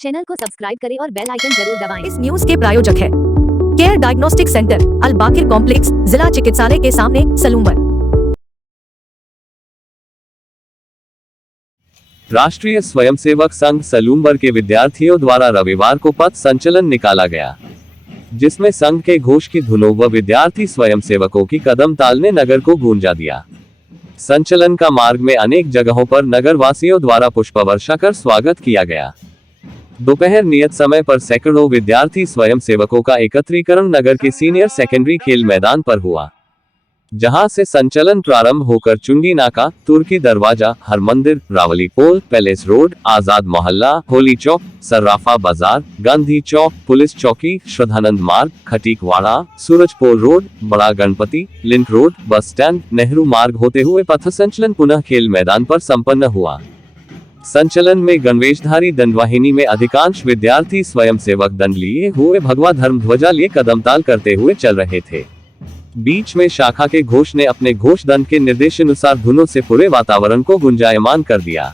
Channel को subscribe करें और बेल आइकन जरूर दबाएं। इस न्यूज के प्रायोजक है केयर डायग्नोस्टिक सेंटर, अल बाकिर कॉम्प्लेक्स, जिला चिकित्सालय के सामने, सलूम्बर। राष्ट्रीय स्वयंसेवक संघ सलूम्बर के विद्यार्थियों द्वारा रविवार को पथ संचलन निकाला गया, जिसमें संघ के घोष की धुनों व विद्यार्थी स्वयंसेवकों की कदम ताल ने नगर को गूंजा दिया। संचलन का मार्ग में अनेक जगहों पर नगर वासियों द्वारा पुष्पवर्षा कर स्वागत किया गया। दोपहर नियत समय पर सैकड़ों विद्यार्थी स्वयंसेवकों का एकत्रीकरण नगर के सीनियर सेकेंडरी खेल मैदान पर हुआ, जहां से संचलन प्रारंभ होकर चुंगी नाका, तुर्की दरवाजा, हरमंदिर, रावली पोल, पैलेस रोड, आजाद मोहल्ला, होली चौक, सर्राफा बाजार, गांधी चौक, पुलिस चौकी, श्रद्धानंद मार्ग, खटीकवाड़ा, सूरजपोल रोड, बड़ा Ganpati, link road, bus stand, Nehru मार्ग होते हुए पथ संचलन पुनः खेल मैदान पर संपन्न हुआ। संचलन में गणवेशधारी दंडवाहिनी में अधिकांश विद्यार्थी स्वयंसेवक दंड लिए हुए भगवा धर्म ध्वजा लिए कदमताल करते हुए चल रहे थे। बीच में शाखा के घोष ने अपने घोष दंड के निर्देशानुसार धुनों से पूरे वातावरण को गुंजायमान कर दिया।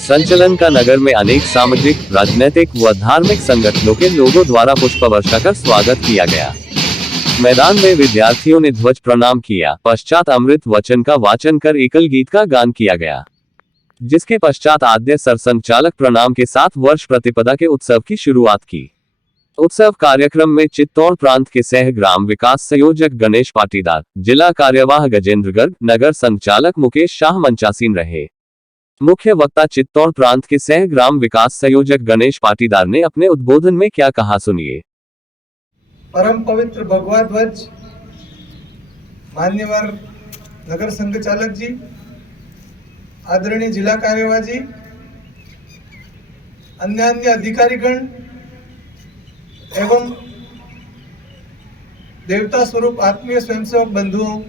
संचलन का नगर में अनेक सामाजिक, राजनीतिक व धार्मिक संगठनों के लोगों द्वारा पुष्पवर्षा कर स्वागत किया गया। मैदान में विद्यार्थियों ने ध्वज प्रणाम किया, पश्चात अमृत वचन का वाचन कर एकल गीत का गान किया गया, जिसके पश्चात आद्य सरसंघचालक प्रणाम के साथ वर्ष प्रतिपदा के उत्सव की शुरुआत की। उत्सव कार्यक्रम में चित्तौड़ प्रांत के सह ग्राम विकास संयोजक गणेश पाटीदार, जिला कार्यवाह गजेंद्र गर्ग, नगर संचालक मुकेश शाह मंचासीन रहे। मुख्य वक्ता चित्तौड़ प्रांत के सह ग्राम विकास संयोजक गणेश पाटीदार ने अपने उद्बोधन में क्या कहा, सुनिए। परम पवित्र भगवा ध्वज, मान्यवर नगर संघचालक जी, आदरणीय जिला कार्यवाह जी, अन्य अधिकारीगण एवं देवता स्वरूप आत्मीय स्वयंसेवक बंधुओं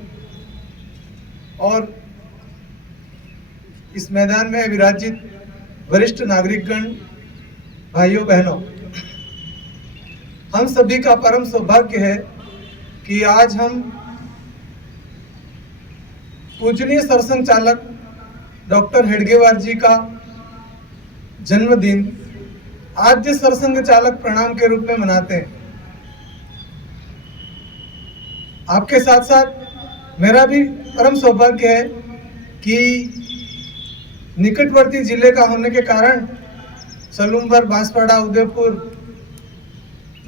और इस मैदान में विराजित वरिष्ठ नागरिकगण, भाइयों बहनों, हम सभी का परम सौभाग्य है कि आज हम पूजनीय सरसंघचालक डॉक्टर हेडगेवार जी का जन्मदिन आद्य सरसंघचालक प्रणाम के रूप में मनाते हैं। आपके साथ साथ मेरा भी परम सौभाग्य है कि निकटवर्ती जिले का होने के कारण सलूम्बर, बांसवाड़ा, उदयपुर,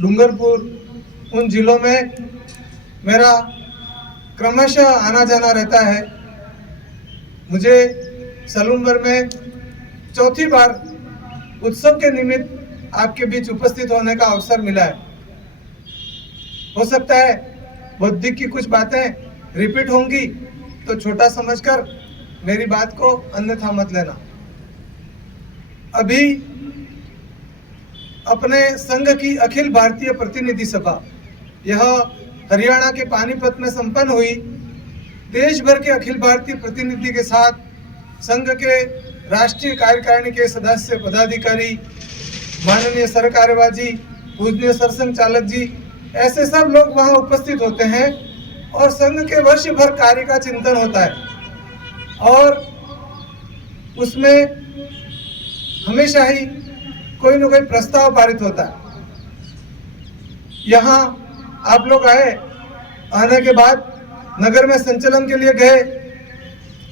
डूंगरपुर, उन जिलों में मेरा क्रमशः आना जाना रहता है। मुझे सलूम्बर में चौथी बार उत्सव के निमित्त आपके बीच उपस्थित होने का अवसर मिला है। हो सकता है बौद्धिक की कुछ बातें रिपीट होंगी, तो छोटा समझकर मेरी बात को अन्यथा मत लेना। अभी अपने संघ की अखिल भारतीय प्रतिनिधि सभा यह हरियाणा के पानीपत में संपन्न हुई। देश भर के अखिल भारतीय प्रतिनिधि के साथ संघ के राष्ट्रीय कार्यकारिणी के सदस्य, पदाधिकारी, माननीय सरकार्यवाह जी, पूजनीय सरसंघचालक जी, ऐसे सब लोग वहां उपस्थित होते हैं और संघ के वर्ष भर कार्य का चिंतन होता है और उसमें हमेशा ही कोई न कोई प्रस्ताव पारित होता है। यहाँ आप लोग आने के बाद नगर में संचलन के लिए गए,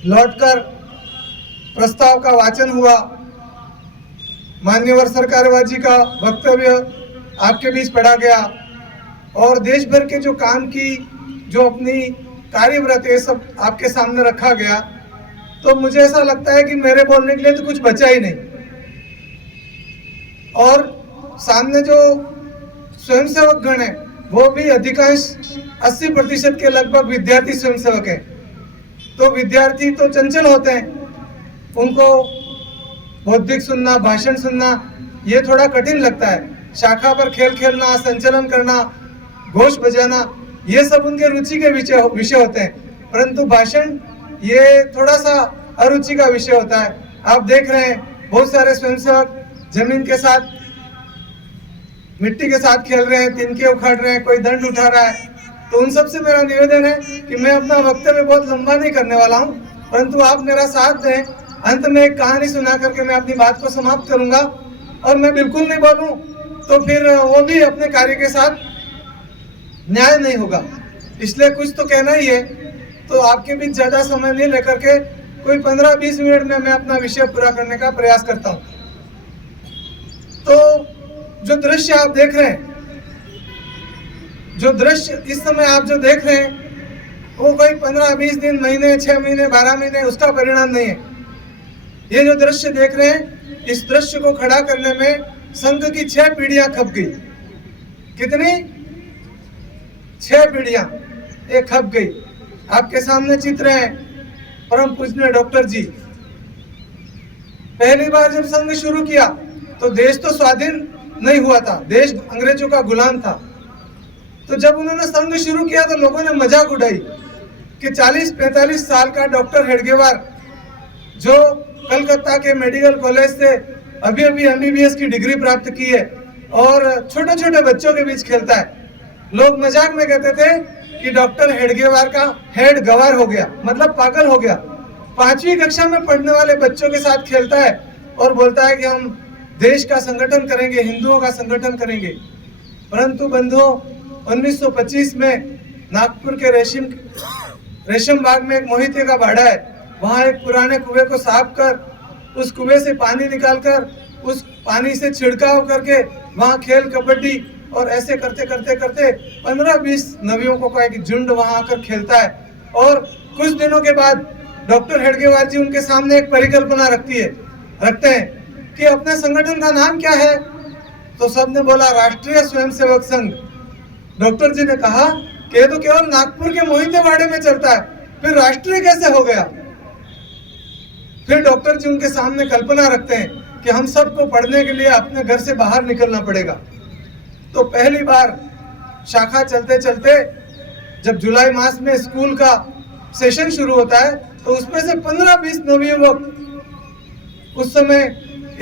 लौटकर प्रस्ताव का वाचन हुआ, मान्यवर सरकारवाह जी का वक्तव्य आपके बीच पढ़ा गया और देश भर के जो काम की, जो अपनी कार्यव्रत है, सब आपके सामने रखा गया। तो मुझे ऐसा लगता है कि मेरे बोलने के लिए तो कुछ बचा ही नहीं। और सामने जो स्वयंसेवक गण है वो भी अधिकांश 80% के लगभग विद्यार्थी स्वयंसेवक हैं। तो विद्यार्थी तो चंचल होते हैं, उनको बौद्धिक सुनना, भाषण सुनना ये थोड़ा कठिन लगता है। शाखा पर खेल खेलना, संचलन करना, घोष बजाना, ये सब उनके रुचि के विषय होते हैं, परंतु भाषण ये थोड़ा सा अरुचि का विषय होता है। आप देख रहे हैं बहुत सारे स्वयंसेवक जमीन के साथ, मिट्टी के साथ खेल रहे हैं, तिनके उखाड़ रहे हैं, कोई दंड उठा रहा है। तो उन सब से मेरा निवेदन है कि मैं अपना वक्तव्य बहुत लंबा नहीं करने वाला हूँ, परंतु आप मेरा साथ दें। अंत में एक कहानी सुना करके मैं अपनी बात को समाप्त करूंगा। और मैं बिल्कुल नहीं बोलूं तो फिर वो भी अपने कार्य के साथ न्याय नहीं होगा। इसलिए कुछ तो कहना ही है। तो आपके बीच ज़्यादा समय नहीं लेकर के कोई 15-20 मिनट में मैं अपना विषय पूरा करने का प्रयास करता हूँ। तो जो दृश्य आप देख रहे हैं, जो दृश्य इस समय आप जो देख रहे हैं, वो कोई 15-20 दिन, महीने, 6 महीने, 12 महीने उसका परिणाम नहीं है। ये जो दृश्य देख रहे हैं, इस दृश्य को खड़ा करने में संघ की 6 पीढ़ियां खप गई। कितनी? 6 पीढ़ियां एक खप गई। आपके सामने चित्र है परम पूजनीय डॉक्टर जी। पहली बार जब संघ शुरू किया तो देश तो स्वाधीन नहीं हुआ था, देश अंग्रेजों का गुलाम था। तो जब उन्होंने संघ शुरू किया तो लोगों ने मजाक उड़ाई कि 40-45 साल का डॉक्टर हेडगेवार, जो कलकत्ता के मेडिकल कॉलेज से अभी अभी MBBS की डिग्री प्राप्त की है और छोटे छोटे बच्चों के बीच खेलता है। लोग मजाक में कहते थे कि डॉक्टर हेडगेवार का हेड गवार हो गया, मतलब पागल हो गया। 5वीं कक्षा में पढ़ने वाले बच्चों के साथ खेलता है और बोलता है कि हम देश का संगठन करेंगे, हिंदुओं का संगठन करेंगे। परंतु बंधुओं, 1925 में नागपुर के रेशम बाग में एक मोहिते का बाड़ा है। वहाँ एक पुराने कुएं को साफ कर, उस कुएं से पानी निकालकर, उस पानी से छिड़काव करके वहाँ खेल कबड्डी और ऐसे करते करते करते 15-20 नवियों को एक झुंड वहाँ आकर खेलता है। और कुछ दिनों के बाद डॉक्टर हेडगेवार जी उनके सामने एक परिकल्पना रखते हैं कि अपने संगठन का नाम क्या है। तो सबने बोला राष्ट्रीय स्वयंसेवक संघ। डॉक्टर जी ने कहा कि ये तो केवल नागपुर के मोहिते बाड़े में चलता है, फिर राष्ट्रीय कैसे हो गया। फिर डॉक्टर जी उनके सामने कल्पना रखते हैं कि हम सबको पढ़ने के लिए अपने घर से बाहर निकलना पड़ेगा। तो पहली बार शाखा चलते चलते जब जुलाई मास में स्कूल का सेशन शुरू होता है तो उसमें से 15-20 नवयुवक, उस समय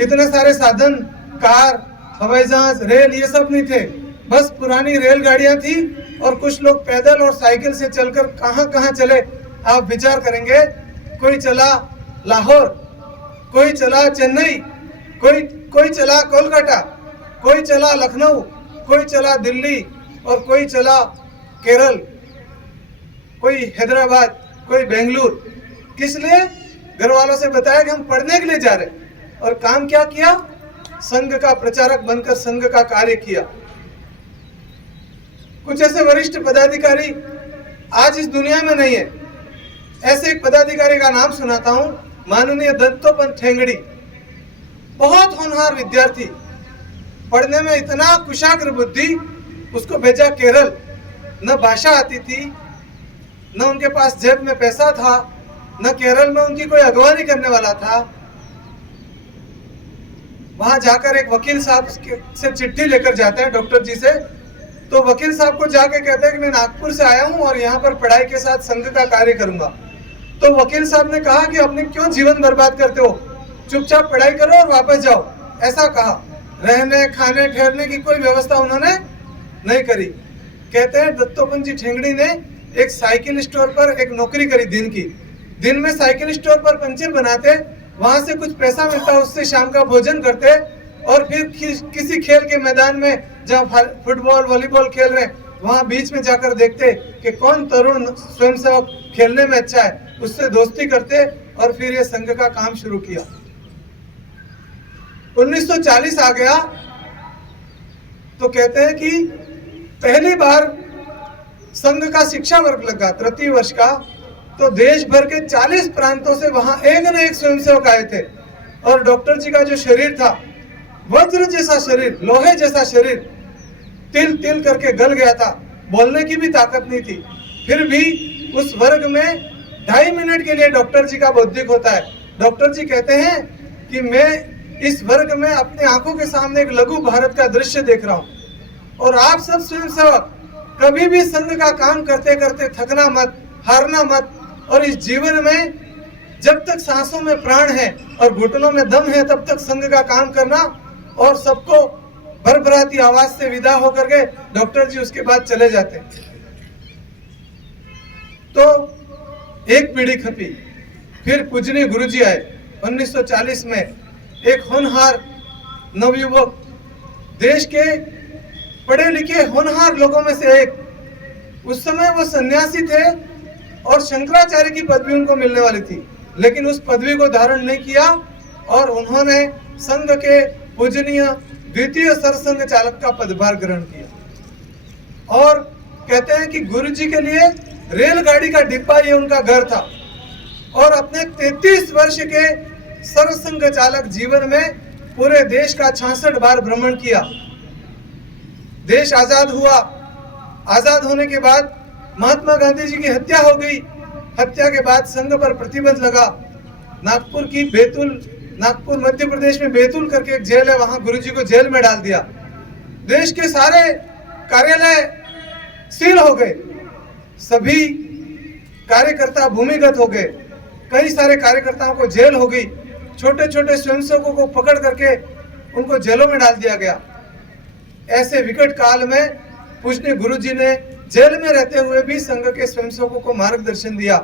इतने सारे साधन, कार, हवाई जहाज, रेल, ये सब नहीं थे, बस पुरानी रेलगाड़ियां थी और कुछ लोग पैदल और साइकिल से चलकर कहां कहां चले आप विचार करेंगे। कोई चला लाहौर, कोई चला चेन्नई, कोई चला कोलकाता, कोई चला लखनऊ, कोई चला दिल्ली और कोई चला केरल, कोई हैदराबाद, कोई बेंगलुरु। किस लिए? घर वालों से बताया कि हम पढ़ने के लिए जा रहे। और काम क्या किया? संघ का प्रचारक बनकर संघ का कार्य किया। कुछ ऐसे वरिष्ठ पदाधिकारी आज इस दुनिया में नहीं है। ऐसे एक पदाधिकारी का नाम सुनाता हूं, माननीय दत्तोपंत ठेंगड़ी। बहुत होनहार विद्यार्थी, पढ़ने में इतना कुशाग्र बुद्धि। उसको भेजा केरल, न भाषा आती थी, न उनके पास जेब में पैसा था, न केरल में उनकी कोई अगवानी करने वाला था। वहां जाकर एक वकील साहब से चिट्ठी लेकर जाते हैं डॉक्टर जी से। तो वकील साहब को जाके कहते हैं कि मैं नागपुर से आया हूं और यहाँ पर पढ़ाई के साथ संघ का कार्य करूंगा। तो वकील साहब ने कहा कि अपने क्यों जीवन बर्बाद करते हो, चुपचाप पढ़ाई करो और वापस जाओ, ऐसा कहा। रहने, खाने, ठहरने की कोई व्यवस्था उन्होंने नहीं करी। कहते हैं दत्तोपंत जी ठेंगड़ी ने एक साइकिल स्टोर पर एक नौकरी करी दिन की। दिन में साइकिल स्टोर पर पंचर बनाते, वहां से कुछ पैसा मिलता, उससे शाम का भोजन करते और फिर किसी खेल के मैदान में जहाँ फुटबॉल, वॉलीबॉल खेल रहे हैं, वहां बीच में जाकर देखते कि कौन तरुण स्वयंसेवक खेलने में अच्छा है, उससे दोस्ती करते और फिर ये संघ का काम शुरू किया। 1940 आ गया तो कहते हैं कि पहली बार संघ का शिक्षा वर्ग लगा, तृतीय वर्ष का। तो देश भर के 40 प्रांतों से वहां एक न एक स्वयंसेवक आए थे। और डॉक्टर जी का जो शरीर था, वज्र जैसा शरीर, लोहे जैसा शरीर, तिल तिल करके गल गया था, बोलने की भी ताकत नहीं थी। फिर भी उस वर्ग में 2.5 मिनट के लिए डॉक्टर जी का बौद्धिक होता है। डॉक्टर जी कहते हैं कि मैं इस वर्ग में अपने आंखों के सामने एक लघु भारत का दृश्य देख रहा हूं और आप सब स्वयंसेवक कभी भी संघ का काम करते करते थकना मत, हारना मत। और इस जीवन में जब तक सांसों में प्राण है और घुटनों में दम है तब तक संघ का काम करना। और सबको भरभराती आवाज से विदा होकर के डॉक्टर जी उसके बाद चले जाते। तो एक पीढ़ी खपी, फिर पूजनीय गुरुजी आए 1940 में। एक होनहार नवयुवक, देश के पढ़े लिखे होनहार लोगों में से एक। उस समय वो सन्यासी थे और शंकराचार्य की पदवी उनको मिलने वाली थी, लेकिन उस पदवी को धारण नहीं किया और उन्होंने संघ के पूजनीय द्वितीय सरसंघ चालक का पदभार ग्रहण किया। और कहते हैं कि गुरु जी के लिए रेलगाड़ी का डिब्बा ये उनका घर था। और अपने 33 वर्ष के सरसंघ चालक जीवन में पूरे देश का 66 बार भ्रमण किया। देश आजाद हुआ। आजाद होने के बाद महात्मा गांधी जी की हत्या हो गई। हत्या के बाद संघ पर प्रतिबंध लगा। नागपुर मध्य प्रदेश में बैतूल करके एक जेल है, वहां गुरुजी को जेल में डाल दिया। देश के सारे कार्यालय सील हो गए। सभी कार्यकर्ता भूमिगत हो गए। कई सारे कार्यकर्ताओं को जेल हो गई। छोटे छोटे स्वयंसेवकों को पकड़ करके उनको जेलों में डाल दिया गया। ऐसे विकट काल में पूजनीय गुरुजी ने जेल में रहते हुए भी संघ के स्वयंसेवकों को मार्गदर्शन दिया।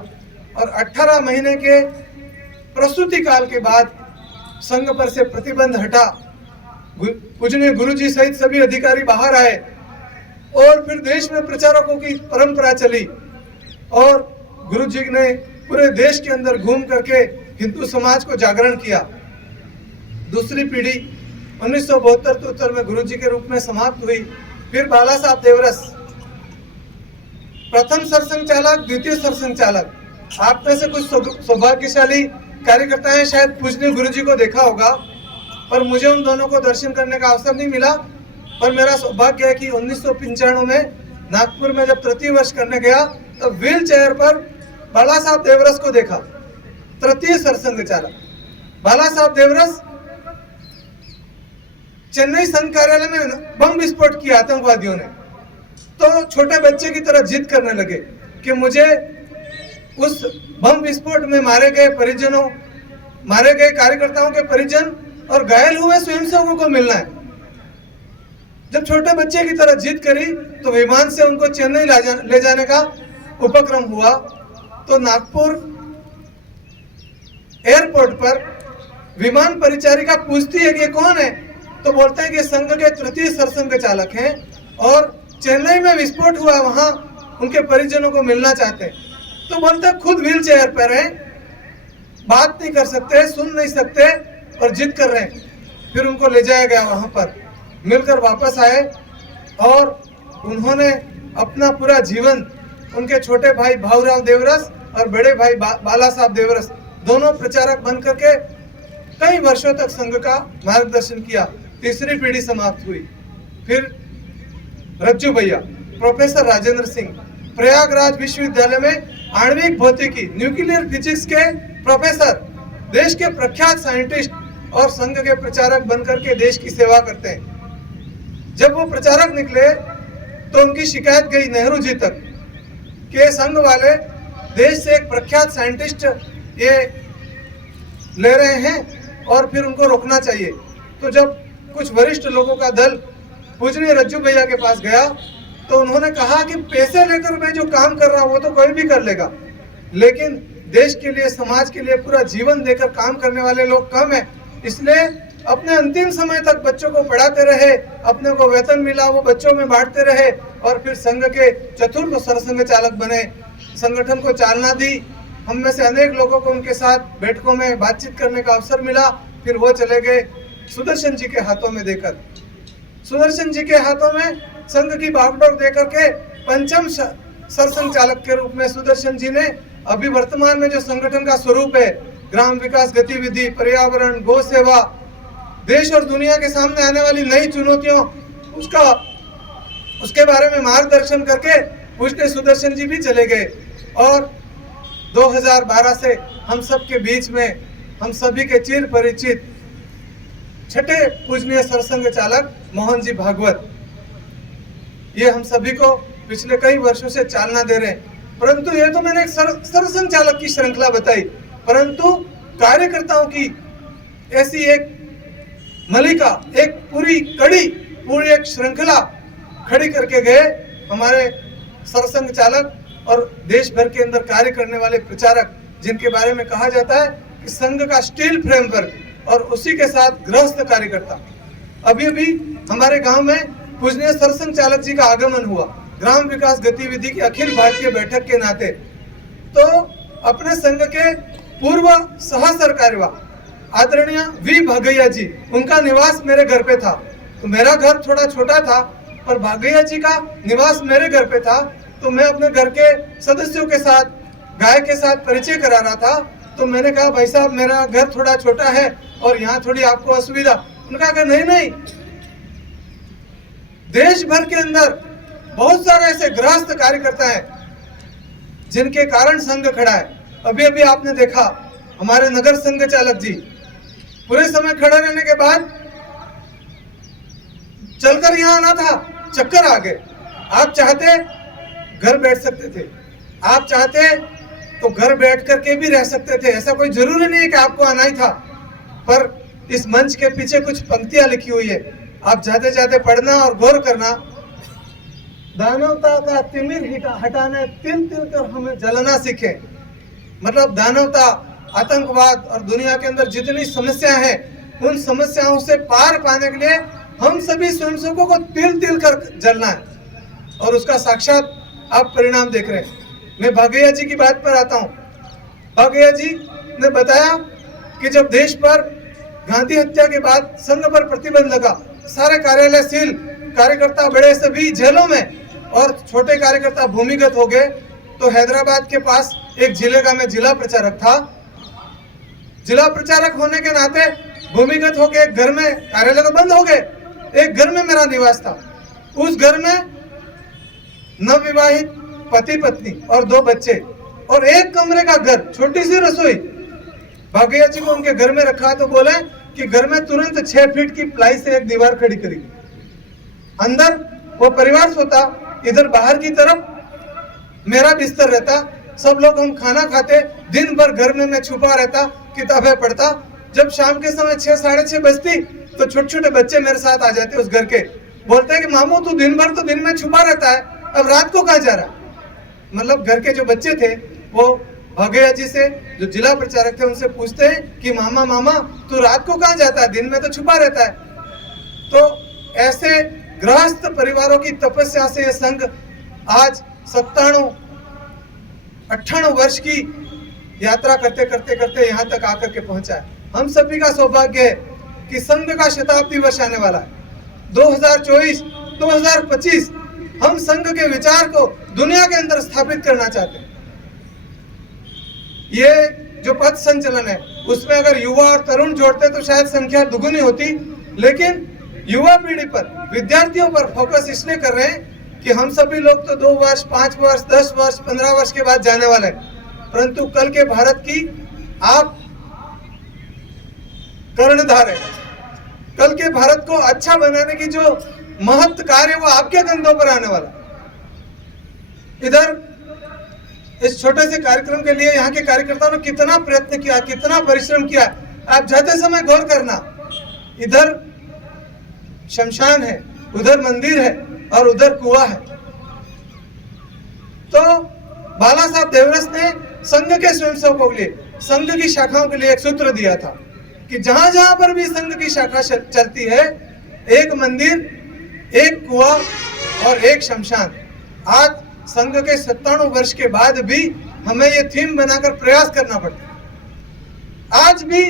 और 18 महीने के प्रसूति काल के बाद संघ पर से प्रतिबंध हटा। पूजनीय गुरुजी सहित सभी अधिकारी बाहर आए और फिर देश में प्रचारकों की परंपरा चली और गुरुजी ने पूरे देश के अंदर घूम करके हिंदू समाज को जागरण किया। दूसरी पीढ़ी 1972 में गुरुजी के रूप में समाप्त हुई। फिर बाला साहब देवरस, प्रथम सरसंघ चालक, द्वितीय सरसंघ चालक। आप में से कुछ सौभाग्यशाली कार्यकर्ता हैं, शायद पूजनीय गुरुजी को देखा होगा, पर मुझे उन दोनों को दर्शन करने का अवसर नहीं मिला। पर मेरा सौभाग्य है कि 1995 में नागपुर में जब तृतीय वर्ष करने गया तो व्हील चेयर पर बाला साहब देवरस को देखा, तृतीय सरसंघ चालक। बाला साहब देवरस चेन्नई संघ कार्यालय में बम विस्फोट किया आतंकवादियों ने, तो छोटे बच्चे की तरह जिद करने लगे कि मुझे उस बम विस्फोट में मारे गए कार्यकर्ताओं के परिजन और घायल हुए स्वयंसेवकों को मिलना है। जब छोटे बच्चे की तरह जिद करी तो विमान से उनको चेन्नई ले जाने का उपक्रम हुआ। तो नागपुर एयरपोर्ट पर विमान परिचारिका पूछती है कि ये कौन है, तो बोलते हैं कि संघ के तृतीय सरसंघ चालक हैं और चेन्नई में विस्फोट हुआ, वहां उनके परिजनों को मिलना चाहते हैं। तो बोलते हैं खुद व्हील चेयर पर हैं, बात नहीं कर सकते, सुन नहीं सकते और जिद कर रहे हैं। फिर उनको ले जाया गया, वहां पर मिलकर वापस आए और उन्होंने अपना पूरा जीवन उनके छोटे भाई भाऊराव देवरस और बड़े भाई बाला साहब देवरस दोनों प्रचारक बन करके कई वर्षों तक संघ का मार्गदर्शन किया। तीसरी पीढ़ी समाप्त हुई। फिर रज्जू भैया, प्रोफेसर राजेंद्र सिंह, प्रयागराज विश्वविद्यालय में आणविक भौतिकी, न्यूक्लियर फिजिक्स के प्रोफेसर, देश के प्रख्यात साइंटिस्ट और संघ के प्रचारक बनकर के देश की सेवा करते हैं। जब वो प्रचारक निकले तो उनकी शिकायत गई नेहरू जी तक कि संघ वाले देश से एक प्रख्यात साइंटिस्ट ये ले रहे हैं और फिर उनको रोकना चाहिए। तो जब कुछ वरिष्ठ लोगों का दल पूजनीय रज्जू भैया के पास गया तो उन्होंने कहा कि पैसे लेकर मैं जो काम कर रहा हूं वो तो कोई भी कर लेगा, लेकिन देश के लिए, समाज के लिए पूरा जीवन देकर काम करने वाले लोग कम है। इसलिए अपने अंतिम समय तक बच्चों को पढ़ाते रहे, अपने को वेतन मिला वो बच्चों में बांटते रहे और फिर संघ के चतुर्थ सरसंघ चालक बने, संगठन को चालना दी। हम में से अनेक लोगों को उनके साथ बैठकों में बातचीत करने का अवसर मिला। फिर वो चले गए सुदर्शन जी के हाथों में देकर। सुदर्शन जी के हाथों में संघ की बागडोर देकर के पंचम सरसंघ चालक के रूप में सुदर्शन जी ने अभी वर्तमान में जो संगठन का स्वरूप है, ग्राम विकास गतिविधि, पर्यावरण, गौ सेवा, देश और दुनिया के सामने आने वाली नई चुनौतियों उसके बारे में मार्गदर्शन करके पूजनीय सुदर्शन जी भी चले गए। और 2012 से हम सब के बीच में, हम सभी के चिर परिचित छठे पूजनीय सरसंघ चालक मोहन जी भागवत, ये हम सभी को पिछले कई वर्षों से चालना दे रहे हैं। परंतु ये तो मैंने एक सरसंघ चालक की श्रृंखला बताई, परंतु कार्यकर्ताओं की ऐसी एक मलिका, एक पूरी कड़ी, पूरी एक श्रृंखला खड़ी करके गए हमारे सरसंघ चालक और देश भर के अंदर कार्य करने वाले प्रचारक, जिनके बारे में कहा जाता है कि संघ का स्टील फ्रेमवर्क और उसी के साथ गृहस्थ कार्यकर्ता। अभी अभी हमारे गांव में पूजनीय सरसंघ चालक जी का आगमन हुआ ग्राम विकास गतिविधि की अखिल भारतीय बैठक के नाते। तो अपने संघ के पूर्व सह सरकार्यवाह आदरणीय वी भागैया जी, उनका निवास मेरे घर पे था। तो मेरा घर थोड़ा छोटा था, पर भागैया जी का निवास मेरे घर पे था। तो मैं अपने घर के सदस्यों के साथ, गाय के साथ परिचय करा रहा था। तो मैंने कहा, भाई साहब मेरा घर थोड़ा छोटा है और यहाँ थोड़ी आपको असुविधा। उन्होंने कहा नहीं नहीं, देश भर के अंदर बहुत सारे ऐसे गृहस्थ कार्यकर्ता हैं जिनके कारण संघ खड़ा है। अभी अभी आपने देखा हमारे नगर संघ चालक जी पूरे समय खड़े रहने के बाद चलकर यहाँ आना था, चक्कर आ गए। आप चाहते घर बैठ सकते थे, आप चाहते तो घर बैठ करके भी रह सकते थे, ऐसा कोई जरूरी नहीं है कि आपको आना ही था। पर इस मंच के पीछे कुछ पंक्तियां लिखी हुई है, आप जाते जाते पढ़ना और गौर करना। दानवता का तिमिर हटाने तिल तिल कर हमें जलना सीखे। मतलब दानवता, आतंकवाद और दुनिया के अंदर जितनी समस्या है, उन समस्याओं से पार पाने के लिए हम सभी स्वयंसेवकों को तिल तिल कर जलना है और उसका साक्षात आप परिणाम देख रहे हैं। मैं भागैया जी की बात पर आता हूँ। भागैया जी ने बताया कि जब देश पर गांधी हत्या के बाद संघ पर प्रतिबंध लगा, सारे कार्यालय सील, कार्यकर्ता बड़े सभी जेलों में और छोटे कार्यकर्ता भूमिगत हो गए। तो हैदराबाद के पास एक जिले का मैं जिला प्रचारक था। जिला प्रचारक होने के नाते भूमिगत हो गए, घर में कार्यालय तो बंद हो गए। एक घर में मेरा निवास था, उस घर में नवविवाहित पति पत्नी और 2 बच्चे और एक कमरे का घर, छोटी सी रसोई। भागैया जी को उनके घर में रखा तो बोले कि घर में तुरंत 6 फीट की प्लाई से एक दीवार खड़ी करी। अंदर वो परिवार सोता, इधर बाहर की तरफ मेरा बिस्तर रहता। सब लोग हम खाना खाते, दिन भर घर में मैं छुपा रहता, किताबें पढ़ता। जब शाम के समय 6 साढ़े 6 बजती तो छोटे छोटे बच्चे मेरे साथ आ जाते उस घर के, बोलते हैं कि मामू तू दिन भर तो दिन में छुपा रहता है, अब रात को कहाँ जा रहा है। मतलब घर के जो बच्चे थे वो भागैया जी से, जो जिला प्रचारक थे, उनसे पूछते हैं कि मामा मामा तू रात को कहाँ जाता है, दिन में तो छुपा रहता है। तो ऐसे गृहस्थ परिवारों की तपस्या से यह संघ आज 97-98 वर्ष की यात्रा करते करते करते यहाँ तक आकर के पहुंचा है। हम सभी का सौभाग्य है कि संघ का शताब्दी वर्ष आने वाला है 2024-2025। हम संघ के विचार को दुनिया के अंदर स्थापित करना चाहते हैं। ये जो पथ संचलन है उसमें अगर युवा और तरुण जोड़ते तो शायद संख्या दुगुनी होती, लेकिन युवा पीढ़ी पर, विद्यार्थियों पर फोकस इसलिए कर रहे हैं कि हम सभी लोग तो 2 वर्ष, 5 वर्ष, 10 वर्ष, 15 वर्ष के बाद जाने वाले हैं, परंतु कल के भारत की आप कर्णधार है। कल के भारत को अच्छा बनाने की जो महत्व कार्य वो आपके कंधों पर आने वाला। इधर इस छोटे से कार्यक्रम के लिए यहाँ के कार्यकर्ताओं ने कितना प्रयत्न किया, कितना परिश्रम किया। आप जाते समय गौर करना, इधर शमशान है, उधर मंदिर है और उधर कुआं है। तो बाला साहब देवरस ने संघ के स्वयंसेवकों के लिए, संघ की शाखाओं के लिए एक सूत्र दिया था कि जहां जहां पर भी संघ की शाखा चलती है, एक मंदिर, एक कुआं और एक शमशान। आज संघ के 97 वर्ष के बाद भी हमें ये थीम बनाकर प्रयास करना पड़ता है। आज भी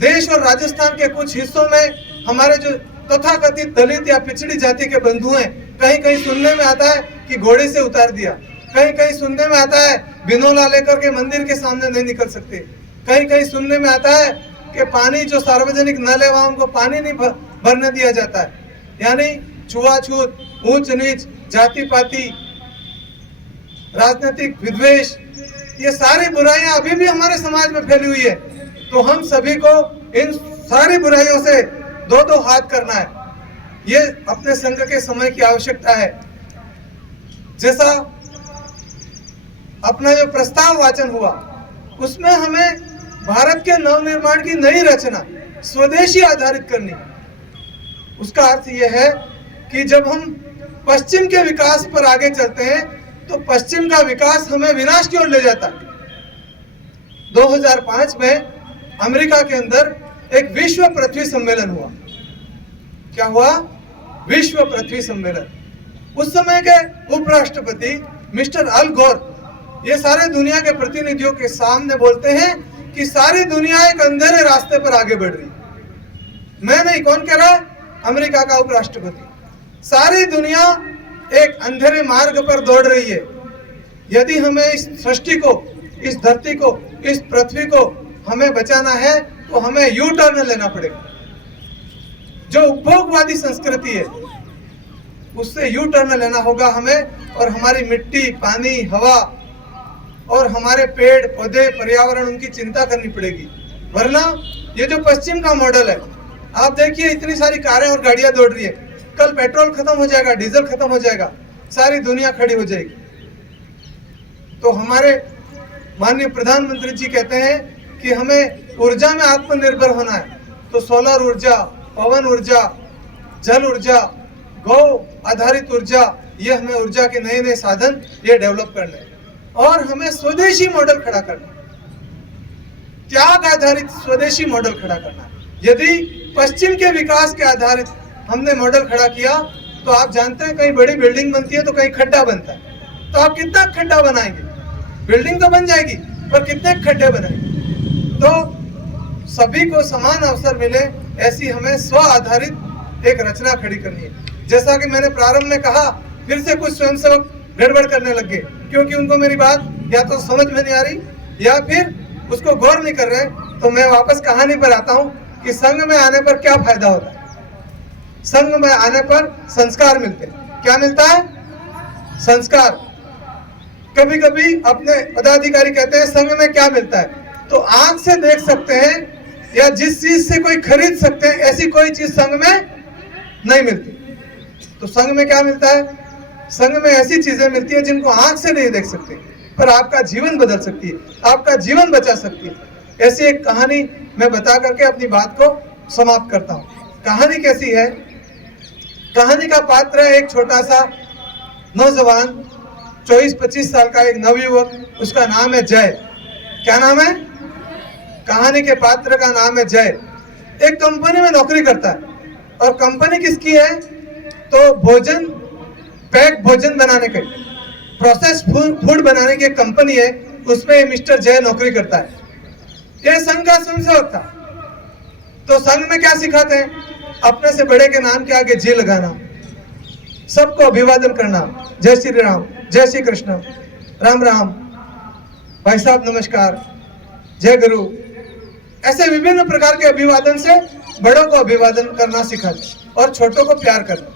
देश और राजस्थान के कुछ हिस्सों में हमारे जो तथाकथित दलित या पिछड़ी जाति के बंधु हैं, कहीं कहीं सुनने में आता है कि घोड़े से उतार दिया, कहीं कहीं सुनने में आता है बिनोला लेकर के मंदिर के सामने नहीं निकल सकते, कहीं कहीं सुनने में आता है कि पानी जो सार्वजनिक नल है वहां उनको पानी नहीं भरने दिया जाता है। यानी छुआछूत, ऊंच नीच, जाति पाति, राजनीतिक विद्वेष, ये सारी बुराइयां अभी भी हमारे समाज में फैली हुई है। तो हम सभी को इन सारी बुराइयों से 2-2 हाथ करना है। ये अपने संघ के समय की आवश्यकता है। जैसा अपना जो प्रस्ताव वाचन हुआ उसमें हमें भारत के नवनिर्माण की नई रचना स्वदेशी आधारित करनी। उसका अर्थ यह है कि जब हम पश्चिम के विकास पर आगे चलते हैं तो पश्चिम का विकास हमें विनाश की ओर ले जाता है। 2005 में अमेरिका के अंदर एक विश्व पृथ्वी सम्मेलन हुआ। क्या हुआ? विश्व पृथ्वी सम्मेलन। उस समय के उपराष्ट्रपति मिस्टर अल गोर ये सारे दुनिया के प्रतिनिधियों के सामने बोलते हैं कि सारी दुनिया एक अंधेरे रास्ते पर आगे बढ़ रही। मैं नहीं, कौन कह रहा है? अमेरिका का उपराष्ट्रपति। सारी दुनिया एक अंधेरे मार्ग पर दौड़ रही है। यदि हमें इस सृष्टि को, इस धरती को, इस पृथ्वी को हमें बचाना है तो हमें यू टर्न लेना पड़ेगा। जो उपभोगवादी संस्कृति है उससे यू टर्न लेना होगा हमें, और हमारी मिट्टी, पानी, हवा और हमारे पेड़ पौधे, पर्यावरण, उनकी चिंता करनी पड़ेगी। वरना ये जो पश्चिम का मॉडल है, आप देखिए इतनी सारी कारें और गाड़ियां दौड़ रही है, कल पेट्रोल खत्म हो जाएगा, डीजल खत्म हो जाएगा, सारी दुनिया खड़ी हो जाएगी। तो हमारे माननीय प्रधानमंत्री जी कहते हैं कि हमें ऊर्जा में आत्मनिर्भर होना है, तो सोलर ऊर्जा, पवन ऊर्जा, जल ऊर्जा, गौ आधारित ऊर्जा, ये हमें ऊर्जा के नए नए साधन ये डेवलप करने हैं। और हमें स्वदेशी मॉडल खड़ा करना, त्याग आधारित स्वदेशी मॉडल खड़ा करना। यदि पश्चिम के विकास के आधारित हमने मॉडल खड़ा किया तो आप जानते हैं कहीं बड़ी बिल्डिंग बनती है तो कहीं खड्डा बनता है, तो आप कितना खड्डा बनाएंगे? बिल्डिंग तो बन जाएगी पर कितने खड्डे बनाएंगे? तो सभी को समान अवसर मिले, ऐसी हमें स्व आधारित एक रचना खड़ी करनी है। जैसा कि मैंने प्रारंभ में कहा, फिर से कुछ स्वयंसेवक गड़बड़ करने लग गए क्योंकि उनको मेरी बात या तो समझ में नहीं आ रही या फिर उसको गौर नहीं कर रहे। तो मैं वापस कहानी पर आता हूँ कि संघ में आने पर क्या फायदा होता है। संघ में आने पर संस्कार मिलते हैं। क्या मिलता है? संस्कार। कभी कभी अपने पदाधिकारी कहते हैं संघ में क्या मिलता है, तो आंख से देख सकते हैं या जिस चीज से कोई खरीद सकते हैं ऐसी कोई चीज संघ में नहीं मिलती। तो संघ में क्या मिलता है? संघ में ऐसी चीजें मिलती है जिनको आंख से नहीं देख सकते पर आपका जीवन बदल सकती है, आपका जीवन बचा सकती है। ऐसी एक कहानी मैं बता करके अपनी बात को समाप्त करता हूँ। कहानी कैसी है? कहानी का पात्र है एक छोटा सा नौजवान, 24-25 साल का एक नवयुवक, उसका नाम है जय। क्या नाम है? कहानी के पात्र का नाम है जय। एक कंपनी में नौकरी करता है और कंपनी किसकी है? तो भोजन, पैक भोजन बनाने के, प्रोसेस फूड बनाने की एक कंपनी है, उसमें मिस्टर जय नौकरी करता है। यह संघ का स्वयंसेवक था। तो संघ में क्या सिखाते हैं? अपने से बड़े के नाम के आगे जी लगाना, सबको अभिवादन करना, जय श्री राम, जय श्री कृष्ण, राम राम, भाई साहब नमस्कार, जय गुरु, ऐसे विभिन्न प्रकार के अभिवादन से बड़ों को अभिवादन करना सिखाते और छोटों को प्यार करना।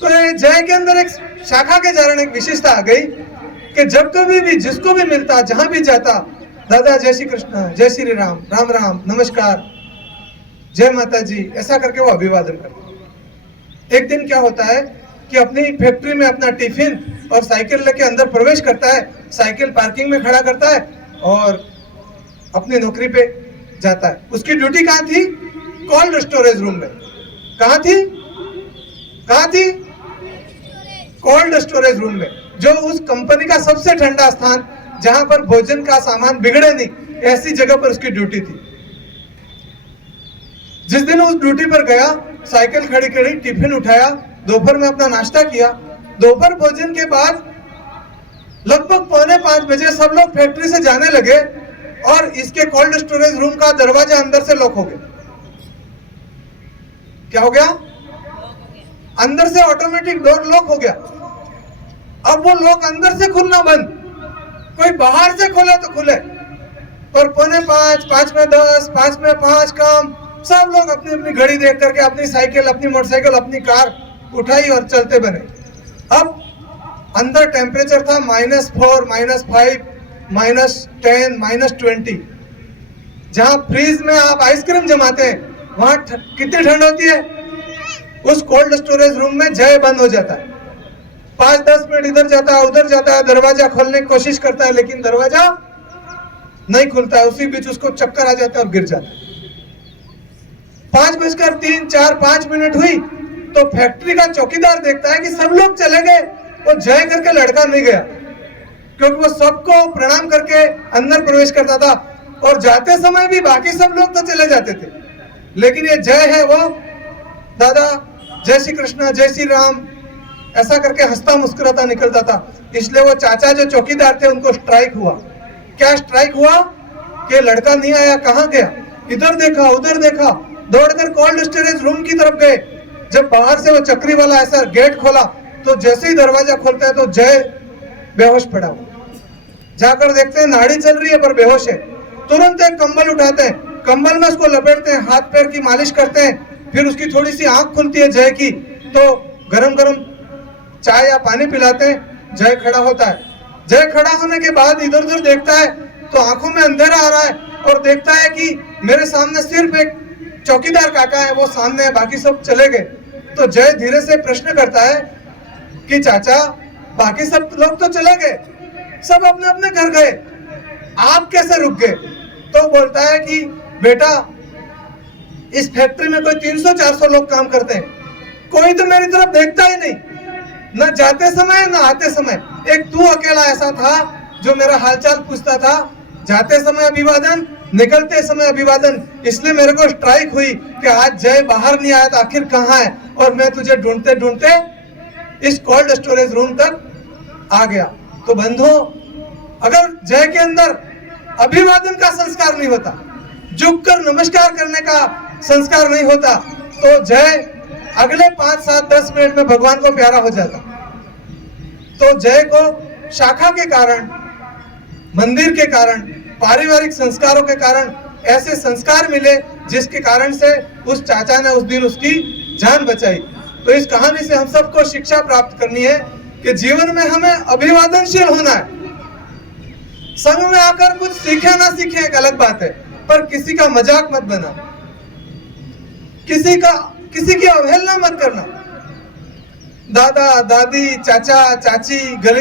तो जय के अंदर एक शाखा के कारण एक विशेषता आ गई कि जब कभी भी जिसको भी मिलता, जहां भी जाता, दादा जय श्री कृष्ण, जय श्री राम, राम राम, नमस्कार, जय माता जी, ऐसा करके वो अभिवादन करता। एक दिन क्या होता है कि अपनी फैक्ट्री में अपना टिफिन और साइकिल लेके अंदर प्रवेश करता है, साइकिल पार्किंग में खड़ा करता है और अपनी नौकरी पे जाता है। उसकी ड्यूटी कहाँ थी? कोल्ड स्टोरेज रूम में। कहाँ थी? कहाँ थी? कोल्ड स्टोरेज रूम में, जो उस कंपनी का सबसे ठंडा स्थान, जहां पर भोजन का सामान बिगड़े नहीं, ऐसी जगह पर उसकी ड्यूटी थी। जिस दिन उस ड्यूटी पर गया, साइकिल खड़ी करी, टिफिन उठाया, दोपहर में अपना नाश्ता किया। दोपहर भोजन के बाद लगभग 4:45 बजे सब लोग फैक्ट्री से जाने लगे और इसके कोल्ड स्टोरेज रूम का दरवाजा अंदर से लॉक हो गया। क्या हो गया? अंदर से ऑटोमेटिक डोर लॉक हो गया। अब वो लॉक अंदर से खुलना बंद, कोई बाहर से खोले तो खुले, पर 4:45, 5:10, 5:05 काम, सब लोग अपनी अपनी घड़ी देख करके अपनी साइकिल, अपनी मोटरसाइकिल, अपनी कार उठाई और चलते बने। अब अंदर टेम्परेचर था -4, -5, -10, -20। जहां फ्रीज में आप आइसक्रीम जमाते हैं वहां कितनी ठंड होती है? उस कोल्ड स्टोरेज रूम में जय बंद हो जाता है। 5-10 मिनट इधर जाता है, उधर जाता है, दरवाजा खोलने की कोशिश करता है लेकिन दरवाजा नहीं खुलता है। उसी बीच उसको चक्कर आ जाता है और गिर जाता है। 5:03, 4, 5 मिनट हुई तो फैक्ट्री का चौकीदार देखता है कि सब लोग चले गए, वो जय करके लड़का नहीं गया, क्योंकि वो सबको प्रणाम करके अंदर प्रवेश करता था और जाते समय भी बाकी सब लोग तो चले जाते थे, लेकिन ये जय है वो दादा जय श्री कृष्ण जय श्री राम ऐसा करके हंसता मुस्कुराता निकलता था। इसलिए वो चाचा जो चौकीदार थे उनको स्ट्राइक हुआ। क्या स्ट्राइक हुआ कि लड़का नहीं आया, कहाँ गया, इधर देखा उधर देखा, दौड़कर कोल्ड स्टोरेज रूम की तरफ गए। जब बाहर से वो चक्री वाला ऐसा गेट खोला तो जैसे ही दरवाजा खोलता है तो जय बेहोश पड़ा हुआ। जाकर देखते हैं नाड़ी चल रही है पर बेहोश है। तुरंत एक कंबल उठाते हैं, कंबल में उसको लपेटते हैं, हाथ पैर की मालिश करते हैं, फिर उसकी थोड़ी सी आंख खुलती है जय की, तो गरम गरम चाय या पानी पिलाते हैं। जय खड़ा होता है। जय खड़ा होने के बाद इधर उधर देखता है तो आंखों में अंधेरा आ रहा है और देखता है कि मेरे सामने सिर्फ एक चौकीदार काका है, वो सामने है, बाकी सब चले गए। तो जय धीरे से प्रश्न करता है कि चाचा बाकी सब लोग तो चले गए, सब अपने अपने घर गए, आप कैसे रुक गए? तो बोलता है कि बेटा इस फैक्ट्री में कोई 300-400 लोग काम करते हैं, कोई तो मेरी तरफ देखता ही नहीं, न जाते समय न आते समय। एक तू अकेला ऐसा था जो मेरा हालचाल पूछता था, जाते समय अभिवादन, निकलते समय अभिवादन। इसलिए मेरे को स्ट्राइक हुई कि आज जय बाहर नहीं आया तो आखिर कहाँ है, और मैं तुझे ढूंढते ढूंढते इस कोल्ड स्टोरेज रूम तक आ गया। तो बंधुओं, अगर जय के अंदर अभिवादन का संस्कार नहीं होता, झुककर नमस्कार करने का संस्कार नहीं होता, तो जय अगले 5, 7, 10 मिनट में भगवान को प्यारा हो जाता। तो जय को शाखा के कारण, मंदिर के कारण, पारिवारिक संस्कारों के कारण ऐसे संस्कार मिले जिसके कारण से उस चाचा ने उस दिन उसकी जान बचाई। तो इस कहानी से हम सबको शिक्षा प्राप्त करनी है कि जीवन में हमें अभिवादनशील होना है। संघ में आकर कुछ सीखे ना सीखे एक अलग बात है, पर किसी का मजाक मत बना, किसी की अवहेलना मत करना। दादा दादी, चाचा चाची,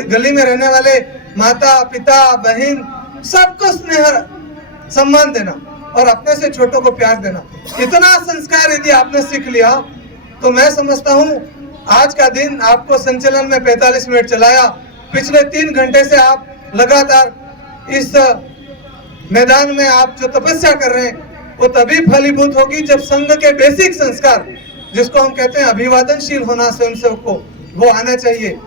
गली में रहने वाले माता पिता बहन, सबको स्नेह सम्मान देना और अपने से छोटों को प्यार देना। इतना संस्कार यदि आपने सीख लिया तो मैं समझता हूँ आज का दिन आपको संचलन में 45 मिनट चलाया, पिछले 3 घंटे से आप लगातार इस मैदान में आप जो तपस्या कर रहे हैं वो तभी फलीभूत होगी जब संघ के बेसिक संस्कार, जिसको हम कहते हैं अभिवादनशील होना स्वयंसेवक को, वो आना चाहिए।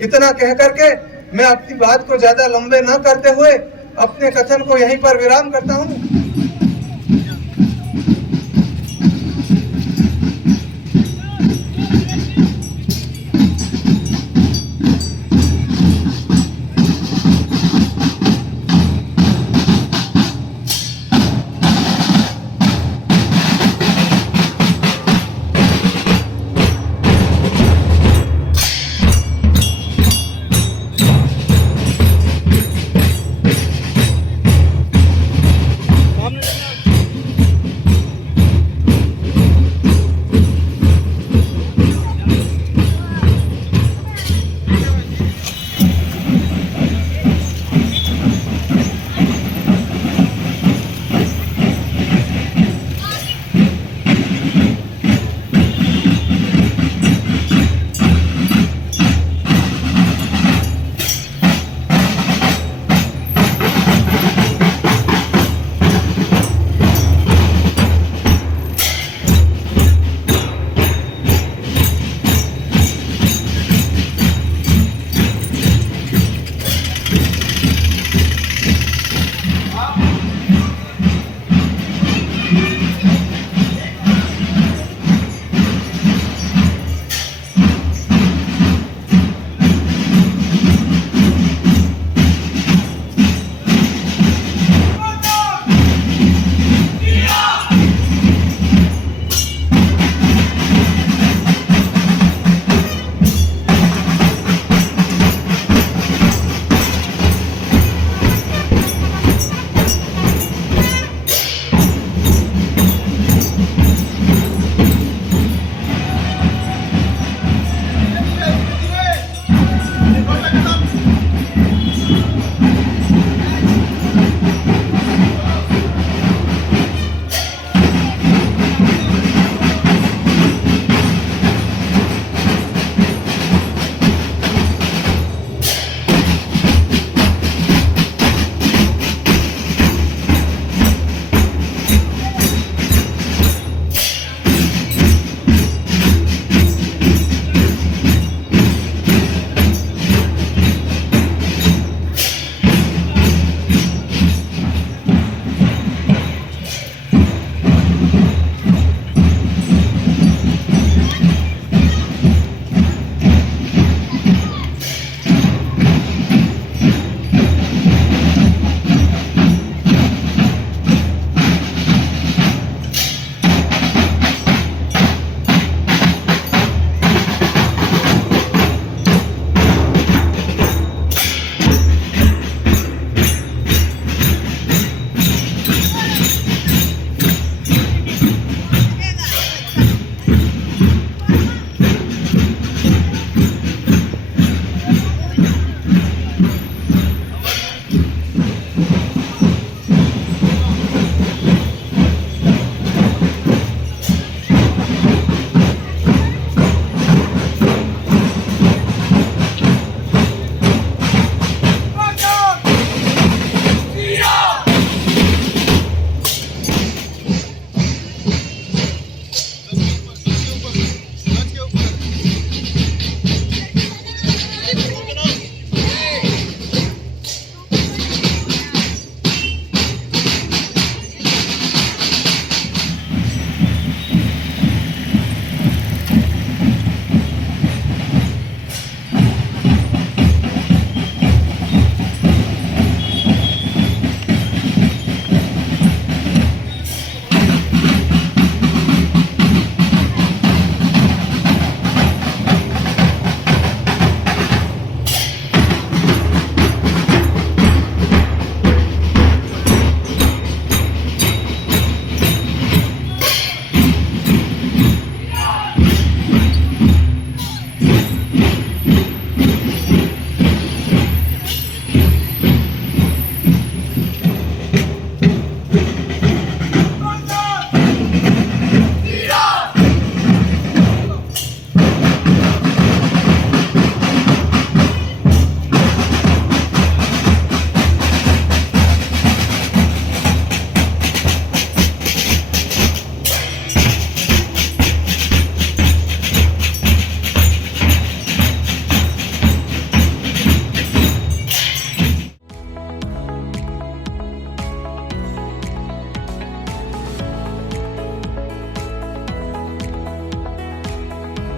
इतना कह करके मैं अपनी बात को ज्यादा लंबे न करते हुए अपने कथन को यहीं पर विराम करता हूँ।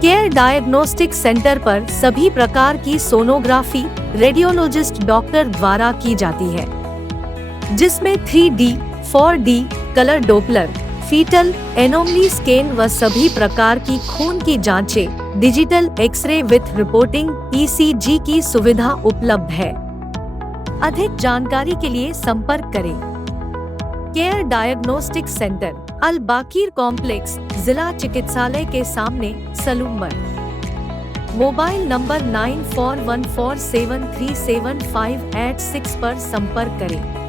केयर डायग्नोस्टिक सेंटर पर सभी प्रकार की सोनोग्राफी रेडियोलॉजिस्ट डॉक्टर द्वारा की जाती है, जिसमें 3D, 4D, colour Doppler, fetal anomaly scan व सभी प्रकार की खून की जांचें, digital X ray with reporting ECG की सुविधा उपलब्ध है। अधिक जानकारी के लिए संपर्क करें। केयर डायग्नोस्टिक सेंटर, अल बाकीर कॉम्प्लेक्स, जिला चिकित्सालय के सामने, सलूम्बर। मोबाइल नंबर 9414737586 पर संपर्क करें।